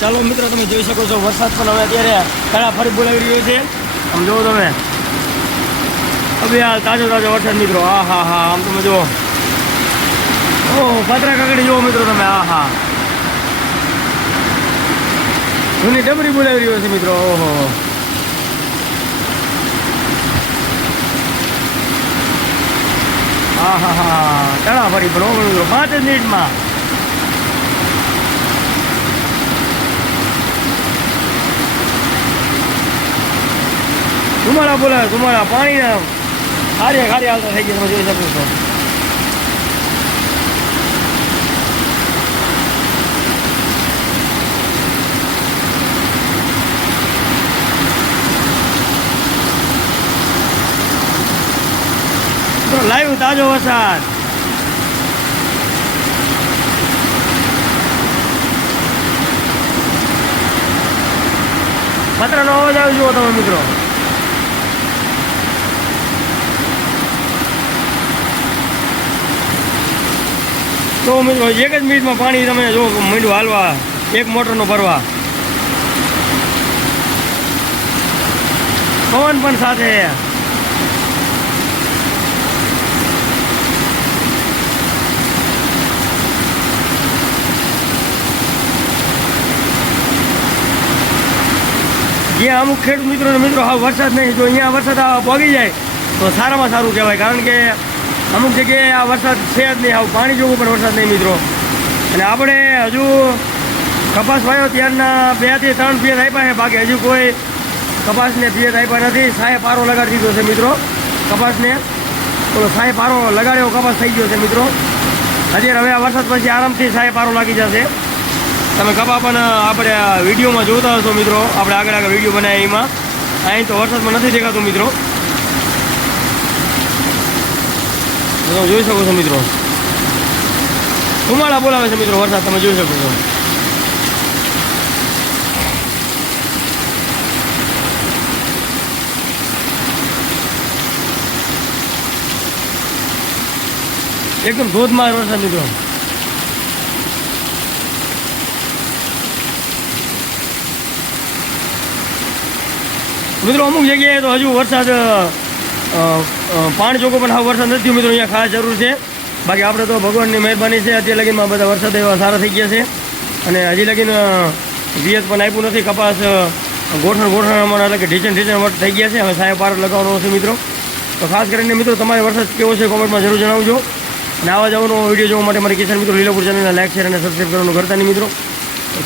ચાલો મિત્રો, તમે જોઈ શકો છો, વરસાદ પણ હવે અત્યારે ઘણા ફરી બોલાવી રહ્યો છે. આમ જુઓ તમે. હવે આ તાજો તાજો વરસાદ મિત્રો, આ હા હા, આમ તમે જુઓ. ઓહ પાતરા કાકડી જુઓ મિત્રો તમે, આ હા. જૂની ડબરી બોલાવી રહ્યો છે મિત્રો, ઓહો. હા હા હા. તળા ફરી પણ પાંચ મિનિટમાં. ધુમાડા બોલા, ધુમાડા પાણીના હારે હારે હાલતા થઈ ગયા, તમે જોઈ શકો છો. લાઈવ તાજો વરસાદ. પત્રનો અવાજ આવી જુઓ તમે મિત્રો. તો મિત્રો એક જ મિનિટમાં પાણી તમે જો મીંડું હાલવા, એક મોટરનો ભરવા. પવન પણ સાથે. જ્યાં અમુક ખેડૂત મિત્રો મિત્રો, હા, વરસાદ નહીં, જો અહીંયા વરસાદ પગી જાય, તો સારામાં સારું કહેવાય. કારણ કે અમુક જગ્યાએ આ વરસાદ છે જ નહીં, આવું પાણી જોવું પણ વરસાદ નહીં મિત્રો. અને આપણે હજુ કપાસ વાયો ત્યારના બેથી ત્રણ પિયત આપ્યા છે, બાકી હજુ કોઈ કપાસને પિયત આપ્યા નથી. સાહે પારો લગાડી દીધો છે મિત્રો, કપાસને. તો સાહે પારો લગાડ્યો, કપાસ થઈ ગયો છે મિત્રો. અત્યારે હવે આ વરસાદ પછી આરામથી સાહે પારો લાગી જશે. તમે કપા પણ આપણે વિડીયોમાં જોતા હશો મિત્રો. આપણે આગળ આગળ વીડિયો બનાવ્યા એમાં. અહીં તો વરસાદમાં નથી દેખાતું મિત્રો તો તમે જોઈ શકો છો મિત્રો. ધુમાડા બોલાવે છે મિત્રો વરસાદ, તમે જોઈ શકો છો. એકદમ ધોધમાર વરસાદ મિત્રો. મિત્રો, અમુક જગ્યાએ તો હજુ વરસાદ પાણી ચોખ્ખો પણ હાવ વરસાદ નથી મિત્રો, અહીંયા ખાસ જરૂર છે. બાકી આપણે તો ભગવાનની મહેરબાની છે, અત્યારે લગીમાં બધા વરસાદ એવા સારા થઈ ગયા છે. અને હજી લગીન વિયત પણ આપ્યું નથી, કપાસ ગોઠણ ગોઠણ અમારા એટલે કે ઢીચણ ઢીચણ વટ થઈ ગયા છે. હવે સાહેબ પાર લગાવવાનો છે મિત્રો. તો ખાસ કરીને મિત્રો, તમારે વરસાદ કેવો છે કોમેન્ટમાં જરૂર જણાવજો. અને આવા જવાનો વીડિયો જોવા માટે મારી કિસાન મિત્રો લીલાપુર ચેનલને લાઇક શેર અને સબસ્ક્રાઈબ કરવાનું કરતા નહીં મિત્રો.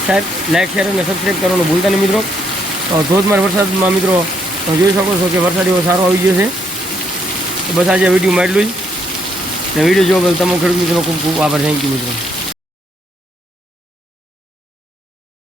સાહેબ લાઇક શેર અને સબસ્ક્રાઈબ કરવાનું ભૂલતા નહીં મિત્રો. ધોધમાર વરસાદમાં મિત્રો જોઈ શકો છો કે વરસાદ એવો સારો આવી ગયો છે. બસ આજે વિડીયોમાં એટલું જ. ને વીડિયો જોવા બદલ તમામ ખેડૂત મિત્રો ખૂબ ખૂબ આભાર. થેન્ક યુ મિત્રો.